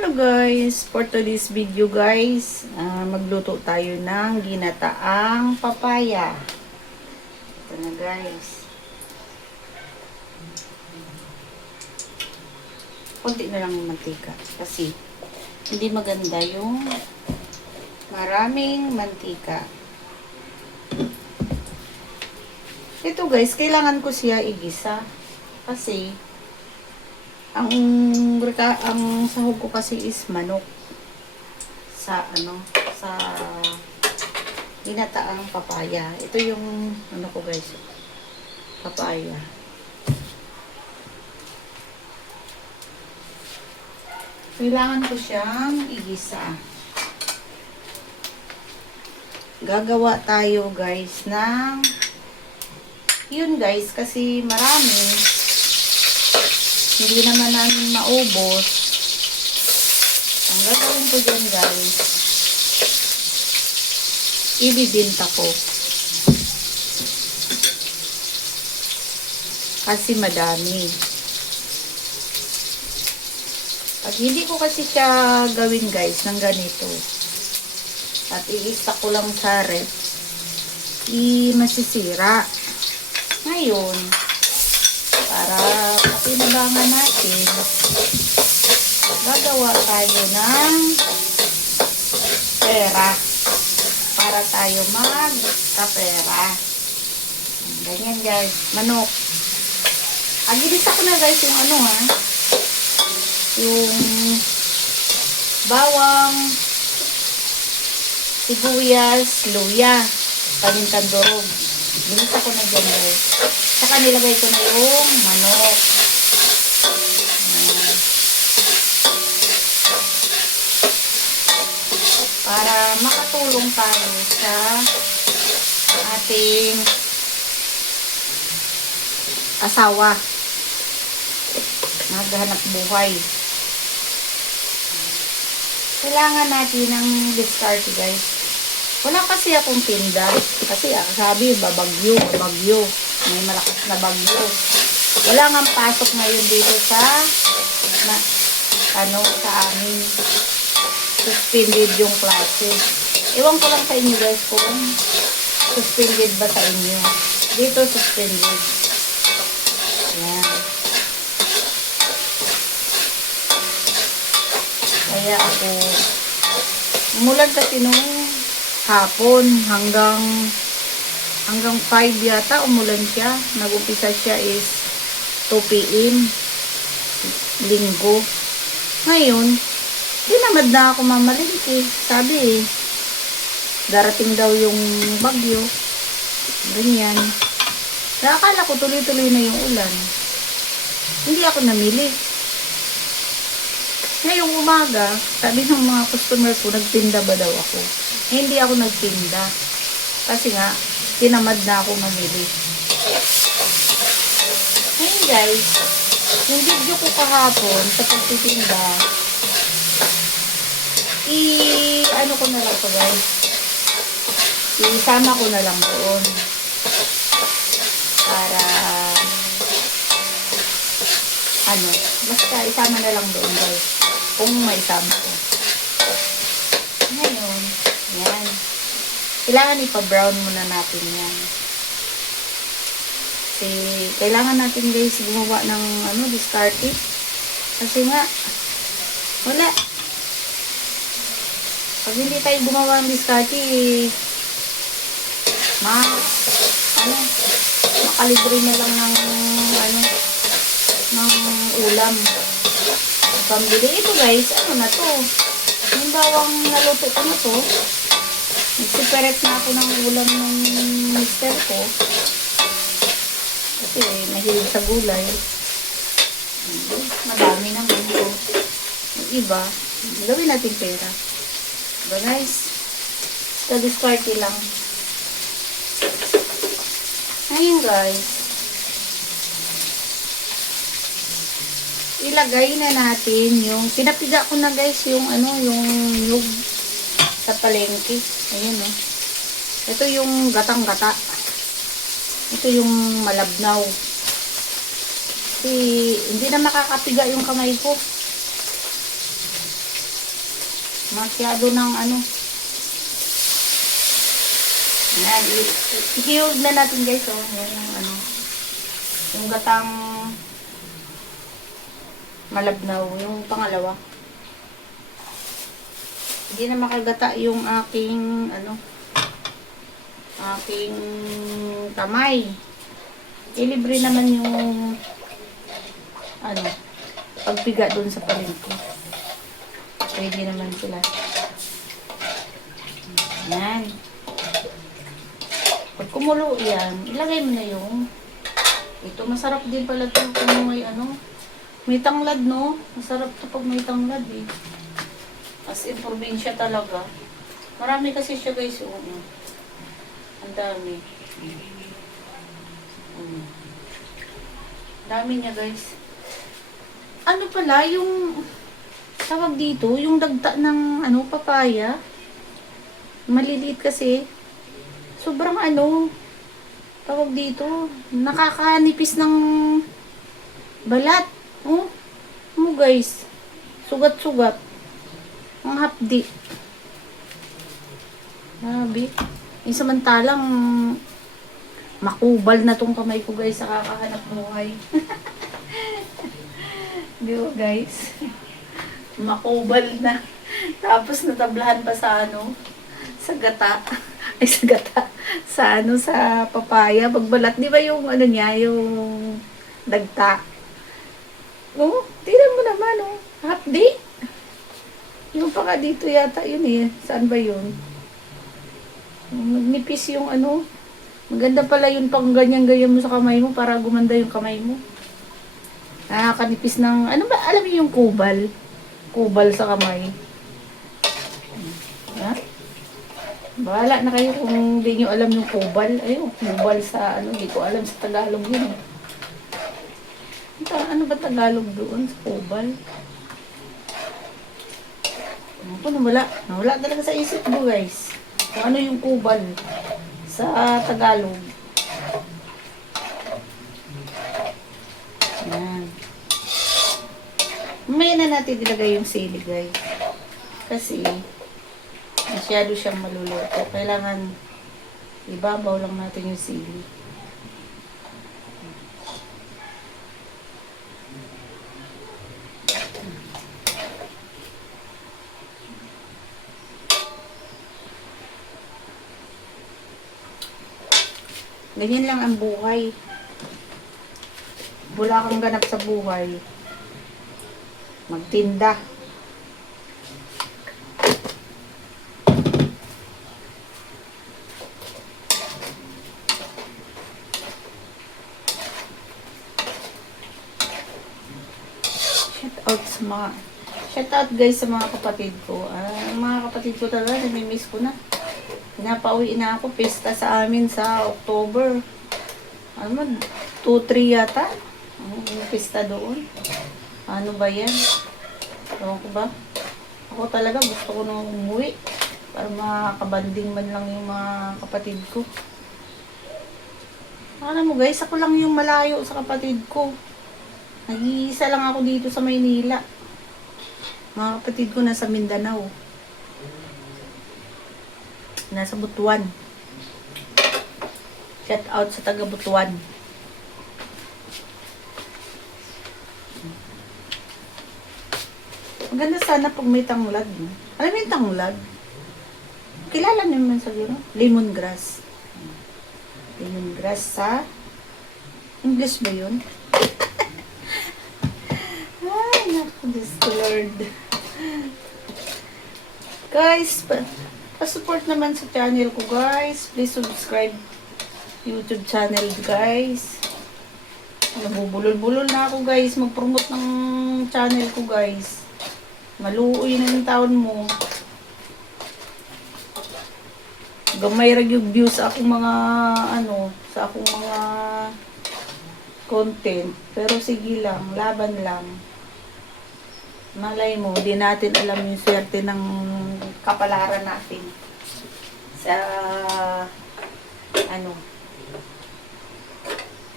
Hello guys, for today's video guys, magluto tayo ng ginataang papaya. Ito na guys. Konti na lang yung mantika kasi hindi maganda yung maraming mantika. Ito guys, kailangan ko siya igisa kasi ang sahog ko kasi is manok sa ginataang papaya. Ito yung ko guys, papaya. Kailangan ko siyang igisa. Gagawa tayo guys ng yun guys kasi marami. Hindi naman namin maubos. Ang gagawin ko dyan guys, ibibinta ko. Kasi madami. Pag hindi ko kasi siya gawin guys ng ganito, at i-stock ko lang sa ref, masisira. Ngayon, para patinabangan natin, gagawa tayo ng pera para tayo magkapera. Ganyan guys, manok. Agilisa ko na guys yung yung bawang, sibuyas, luya, palintang durog. Ginisa ko na dyan guys. Saka nilagay ko na yung manok. Para makatulong tayo sa ating asawa. Maghanap buhay. Kailangan natin ng discard guys. Wala kasi akong tinda. Kasi sabi, bagyo. May malakas na bagyo. Wala nga pasok ngayon dito sa sa amin. Suspended yung klase. Ewan ko lang sa inyo guys kung suspended ba sa inyo. Dito suspended. Ayan. Kaya ako umulan kasi nung hapon hanggang 5 yata umulan siya. Nag-umpisa siya is 2 PM linggo. Ngayon dinamad na ako mamalingki. Sabi darating daw yung bagyo. Ganyan. Kaya akala ko tuloy-tuloy na yung ulan. Hindi ako namili. Ngayong umaga, sabi ng mga customer ko, nagtinda ba daw ako? Hindi ako nagtinda. Kasi nga, tinamad na ako mamili. Ngayon guys, yung video ko kahapon sa pagtitinda, ko na lang to guys. Isama ko na lang doon. Para, basta isama na lang doon guys. Kung may isama ko. Ngayon, yan. Kailangan ipa-brown muna natin yan. Kasi, kailangan natin guys gumawa ng discard tip. Kasi nga, wala. Pag hindi tayo gumawa ng discard tip, makalibre na lang ng ulam. Pambili ito guys, na to? Yung bawang naluto ko na to. Nagsiperate na ako ng ulam ng mister ko. Kasi mahilig sa gulay. Madami naman ito. Yung iba, gawin natin pera. Diba guys? Sa discard lang. Ngayon guys, ilagay na natin yung pinapiga ko na guys yung yung nyug sa palengke. Ayan ito yung gatang-gata. Ito yung malabnaw. Kasi hindi na makakapiga yung kamay ko. Masyado ng ano. Yan, ihihog na natin guys, oh. Yan yung ano. Yung gatang malabnaw, yung pangalawa. Hindi na makagata yung aking ano, aking kamay. Libre naman yung ano, pagpiga doon sa palengke. Pwede naman sila. Yan. Pag kumulo yan, ilagay mo na yung ito. Masarap din pala ito kung may ano, may tanglad, no? Masarap ito pag may tanglad eh. As in, probinsya talaga. Marami kasi siya guys. Ang dami. Dami niya guys. Ano pala yung tawag dito, yung dagta ng ano, papaya. Maliliit kasi. Sobrang ano, tawag dito, nakakanipis ng balat. Oh guys. Sugat-sugat. Ang hapdi. Grabe. Yung samantalang makubal na tong kamay ko guys sa kakahanap buhay. Di ba guys? Makubal na. Tapos natablahan pa sa ano, sa gata. Ay, sa gata. Sa ano, sa papaya. Pagbalat. Di ba yung ano niya, yung dagta? Oh, tignan mo naman, oh. Hapdi. Yung pa dito yata yun eh. Saan ba yun? Nipis yung ano. Maganda pala yun pang ganyan-ganyan mo sa kamay mo para gumanda yung kamay mo. Nakakanipis ng, ano ba, alam mo yung kubal? Kubal sa kamay. Ha? Bahala na kayo kung hindi nyo alam yung kubal. Ayun, kubal sa, ano, hindi ko alam sa Tagalog yun. Ano ba Tagalog doon sa kubal? Ako, nawala talaga sa isip ko guys. Kung ano yung kubal sa Tagalog. Yan. Mamaya na natin ilagay yung sili guys. Kasi masyado siyang maluluto. Kailangan ibabaw lang natin yung sili. Ganyan lang ang buhay. Wala kang ganap sa buhay. Magtinda. Shout out guys sa mga kapatid ko. Mga kapatid ko talaga, nami-miss ko na. Pinapauwi na ako, pista sa amin sa October. Ano man, 2-3 yata. Yung pista doon. Ano ba yan? Ewan ko ba? Ako talaga gusto ko nung umuwi. Para makakabanding man lang yung mga kapatid ko. Alam mo guys, ako lang yung malayo sa kapatid ko. Nag-iisa lang ako dito sa Maynila. Mga kapatid ko nasa Mindanao. Nasa Butuan. Shout out sa taga Butuan. Maganda sana pag may tanglad. No? Alam mo yung tanglad? Kilala naman sa gano'n? Lemongrass. Lemongrass sa English ba yun? Ay, naku, Diyos ko Lord. Guys, pa-support naman sa channel ko guys. Please subscribe YouTube channel guys. Nabubulol-bulol na ako guys. Mag-promote ng channel ko guys. Maluoy na yung taon mo. Gamay ra yung views sa akong mga ano, sa akong mga content. Pero sige lang, laban lang. Malay mo, di natin alam yung swerte ng kapalaran natin. Sa ano,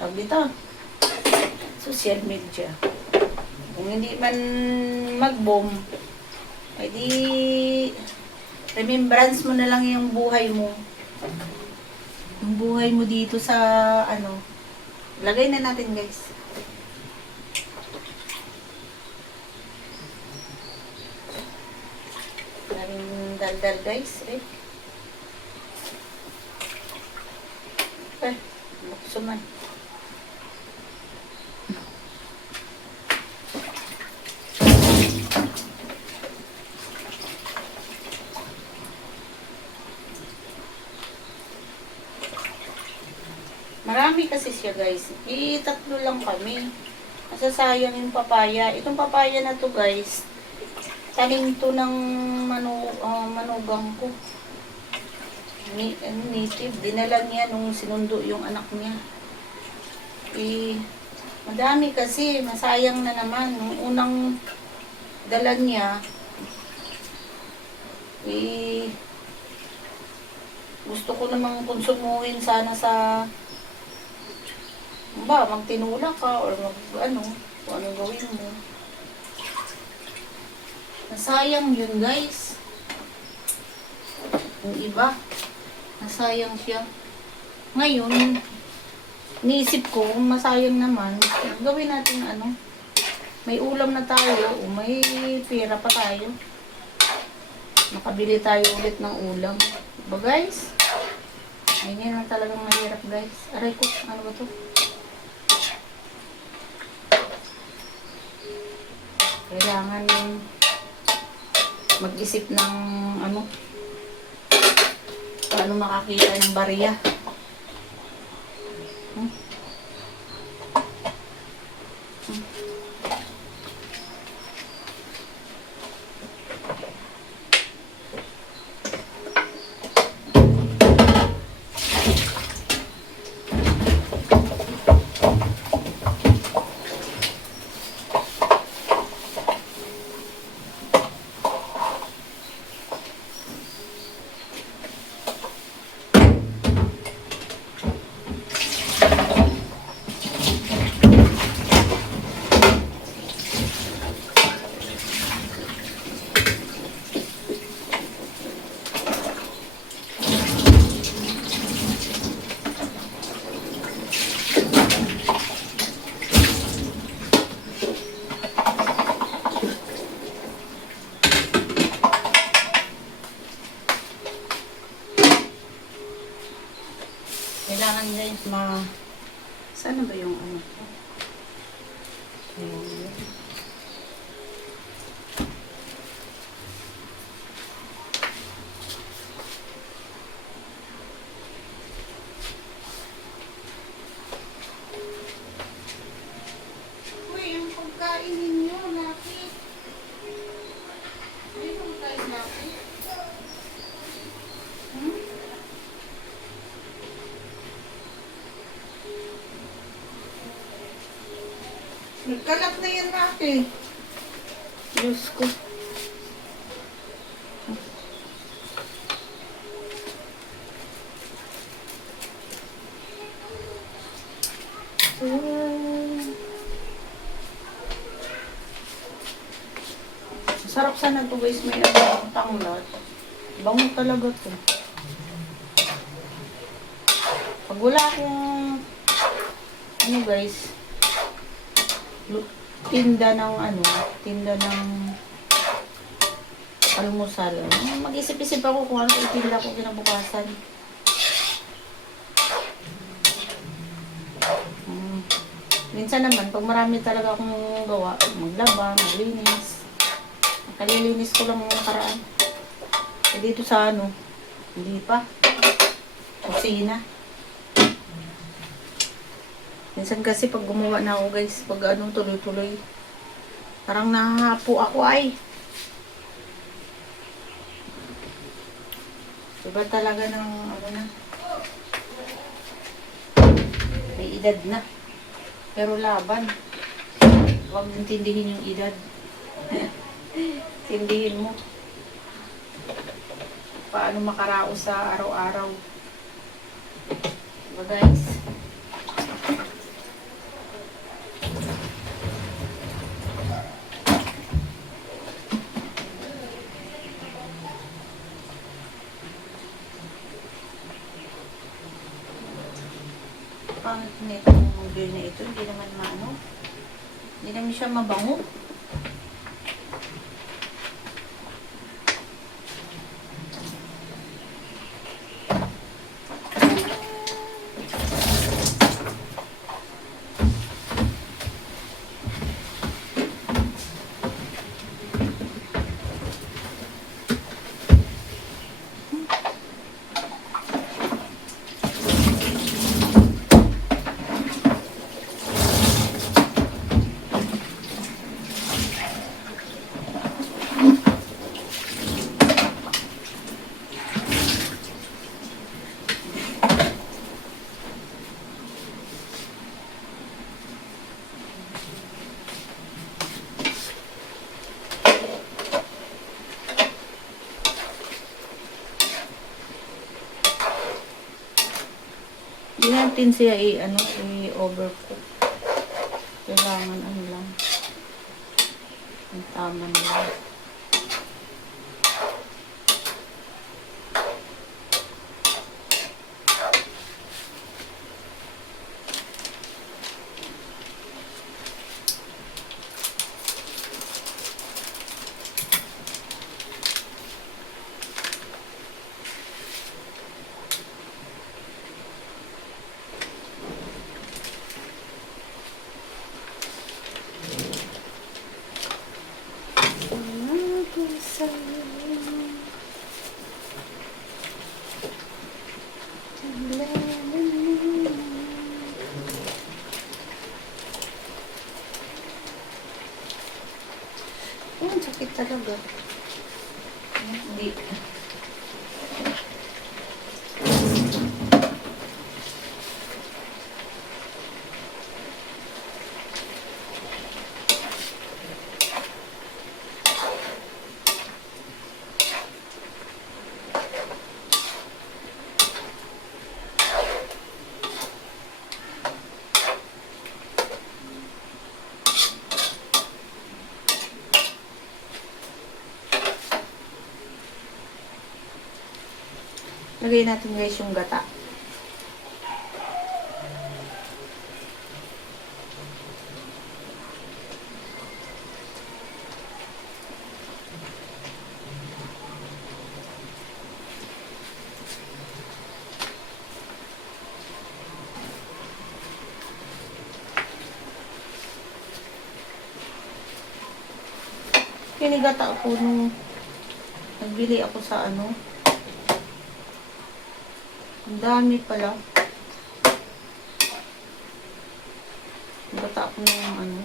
tawag dito, social media. Kung hindi man mag-boom, Ay di, remembrance mo na lang yung buhay mo. Yung buhay mo dito sa, ano, lagay na natin guys. Maraming daldal guys, eh. Bukso man. Marami kasi siya guys. Tatlo lang kami. Masasayang yung papaya. Itong papaya na to guys, tanim to ng manugang ko. Native. Dinala niya nung sinundo yung anak niya. Madami kasi. Masayang na naman. Nung unang dala niya, gusto ko namang konsumuhin sana sa magtinula ka or kung anong gawin mo. Nasayang yun guys. Yung iba, nasayang siya. Ngayon, niisip ko, masayang naman, gawin natin may ulam na tayo, o may pera pa tayo. Makabili tayo ulit ng ulam. Diba guys? Ayun na talagang mahirap guys. Aray ko, ano ba to? Kailangan mag-isip ng paano makakita ng barya. Kailangan guys sana ba yung Uy, ang pagkain ninyo, Laki. Ay, pagkain Laki. Nagkalat na yan Laki. Diyos ko. Sarap sana to guys, may tanglat. Bango talaga to. Pag wala akong guys, tinda ng almusal. Mag-isip-isip ako kung ano itinda ko kinabukasan. Minsan naman, pag marami talaga akong gawa, maglaba, maglinis. Kalilinis ko lang nakaraan. Dito sa hindi pa. Kusina. Minsan kasi pag gumawa na ako guys, pag tuloy-tuloy, parang nahahapo ako ay. Diba talaga ng may edad na. Pero laban. Huwag intindihin yung edad. Tindihin mo. Paano makaraos sa araw-araw. Diba guys? pangit nito yung beer na ito. Hindi naman maano. Hindi naman siya mabango. Hindi natin siya i-overcook. Kailangan ano lang. Ang tama nila. Ang sakit talaga. Hindi. Lagay natin guys yung gata. Pinigata ako nung nagbili ako sa ano. Ang dami pala. Gata ako ng ano.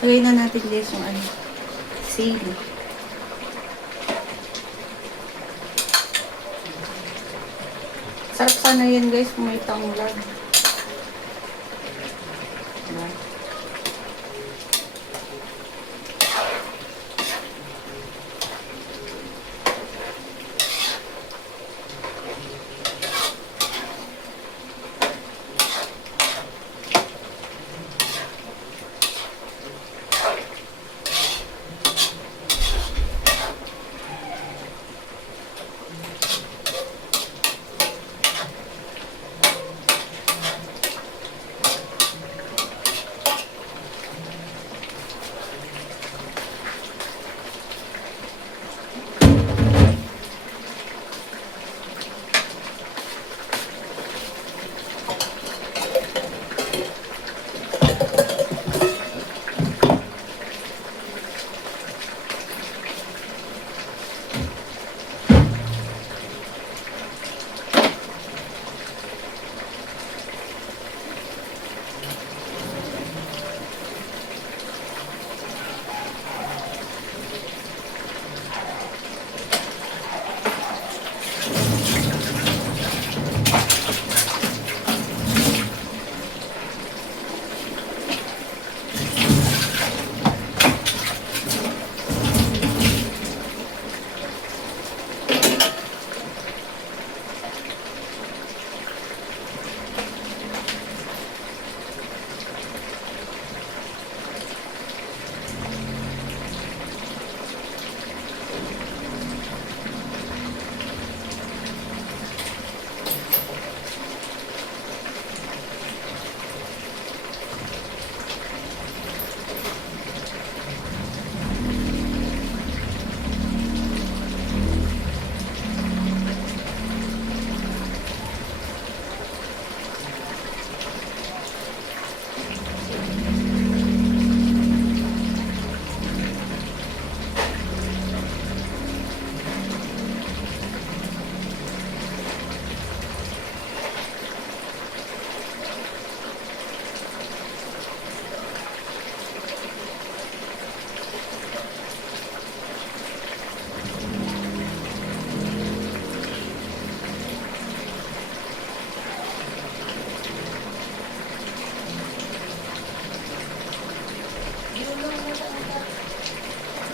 Lagay na natin guys yung ano, sili. Sarap sana yan guys kung may tanglad. Diba?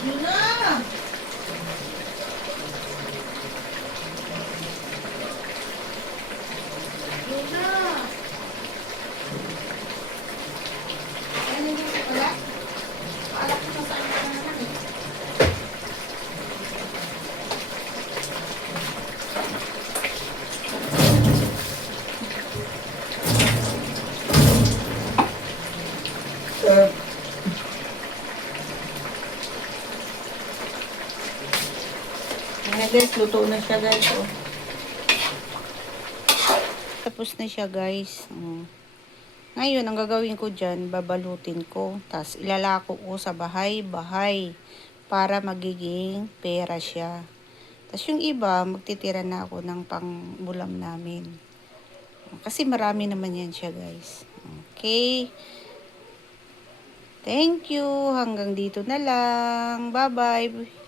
Yun na! Yun na! Ano yung pala? Paalak ko sa akin na naman eh. Ayan guys, luto na siya guys. Oh. Tapos na siya guys. Ngayon, ang gagawin ko dyan, babalutin ko. Tapos ilalako ko sa bahay-bahay para magiging pera siya. Tapos yung iba, magtitira na ako ng pangbulam namin. Kasi marami naman yan siya guys. Okay. Thank you. Hanggang dito na lang. Bye-bye.